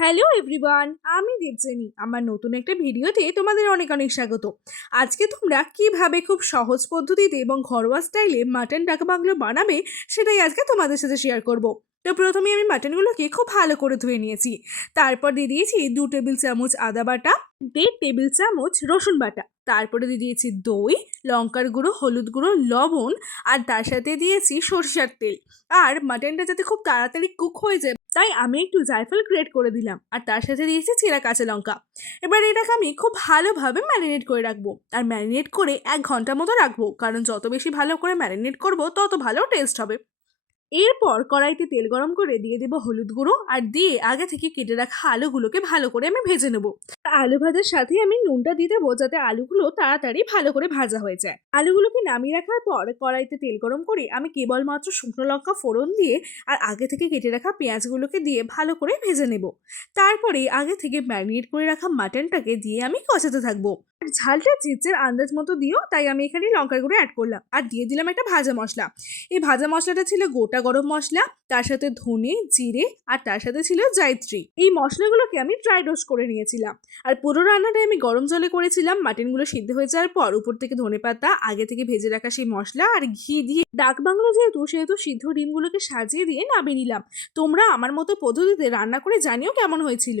Hello everyone, আমি দেবযানী। আমার নতুন একটা ভিডিওতে তোমাদের অনেক অনেক স্বাগত। আজকে তোমরা কিভাবে খুব সহজ পদ্ধতিতে এবং ঘরোয়া স্টাইলে মাটন ডাক বাংলো বানাবে সেটাই আজকে তোমাদের সাথে শেয়ার করব। তো প্রথমে আমি মাটনগুলোকে খুব ভালো করে ধুয়ে নিয়েছি। তারপর দিয়ে দিয়েছি 2 টেবিল চামচ আদা বাটা, 1.5 টেবিল চামচ রসুন বাটা, তারপরে দিয়ে দিয়েছি দই, লঙ্কার গুঁড়ো, হলুদ গুঁড়ো, লবণ, আর তার সাথে দিয়েছি সরষের তেল। আর মাটনটা যাতে খুব তাড়াতাড়ি কুক হয়ে যায় তাই আমি একটু জায়ফল গ্রেট করে দিলাম, আর তার সাথে দিয়েছি চেরা কাঁচা লঙ্কা। এবার এটাকে আমি খুব ভালোভাবে ম্যারিনেট করে রাখবো, আর ম্যারিনেট করে 1 ঘন্টা মতো রাখবো, কারণ যত বেশি ভালো করে ম্যারিনেট করবো তত ভালো টেস্ট হবে। এরপর কড়াইতে তেল গরম করে দিয়ে দেবো হলুদ গুঁড়ো, আর দিয়ে আগে থেকে কেটে রাখা আলুগুলোকে ভালো করে আমি ভেজে নেবো। আলু ভাজার সাথে আমি নুনটা দিয়ে দেবো যাতে আলুগুলো তাড়াতাড়ি ভালো করে ভাজা হয়ে যায়। আলুগুলোকে নামিয়ে রাখার পর কড়াইতে তেল গরম করে আমি কেবলমাত্র শুকনো লঙ্কা ফোড়ন দিয়ে আর আগে থেকে কেটে রাখা পেঁয়াজগুলোকে দিয়ে ভালো করে ভেজে নেব। তারপরে আগে থেকে ম্যারিনেট করে রাখা মাটনটাকে দিয়ে আমি কষাতে থাকবো। আর ঝালটা জিজ্জের আন্দাজ মতো দিও, তাই আমি এখানে লঙ্কার গুঁড়ো অ্যাড করলাম আর দিয়ে দিলাম একটা ভাজা মশলা। এই ভাজা মশলাটা ছিল গোটা গরম মশলা, তার সাথে ধনে, জিরে, আর তার সাথে ছিল জায়ত্রী। এই মশলাগুলোকে আমি ড্রাই রোস্ট করে নিয়েছিলাম। আর পুরো রান্নাটা আমি গরম জলে করেছিলাম। মাটনগুলো সিদ্ধ হয়ে যাওয়ার পর উপর থেকে ধনেপাতা, আগে থেকে ভেজে রাখা সেই মশলা আর ঘি দিয়ে ডাক বাংলো সেহেতু সিদ্ধ ডিমগুলোকে সাজিয়ে দিয়ে নামিয়ে নিলাম। তোমরা আমার মতো পদ্ধতিতে রান্না করে জানিও কেমন হয়েছিল।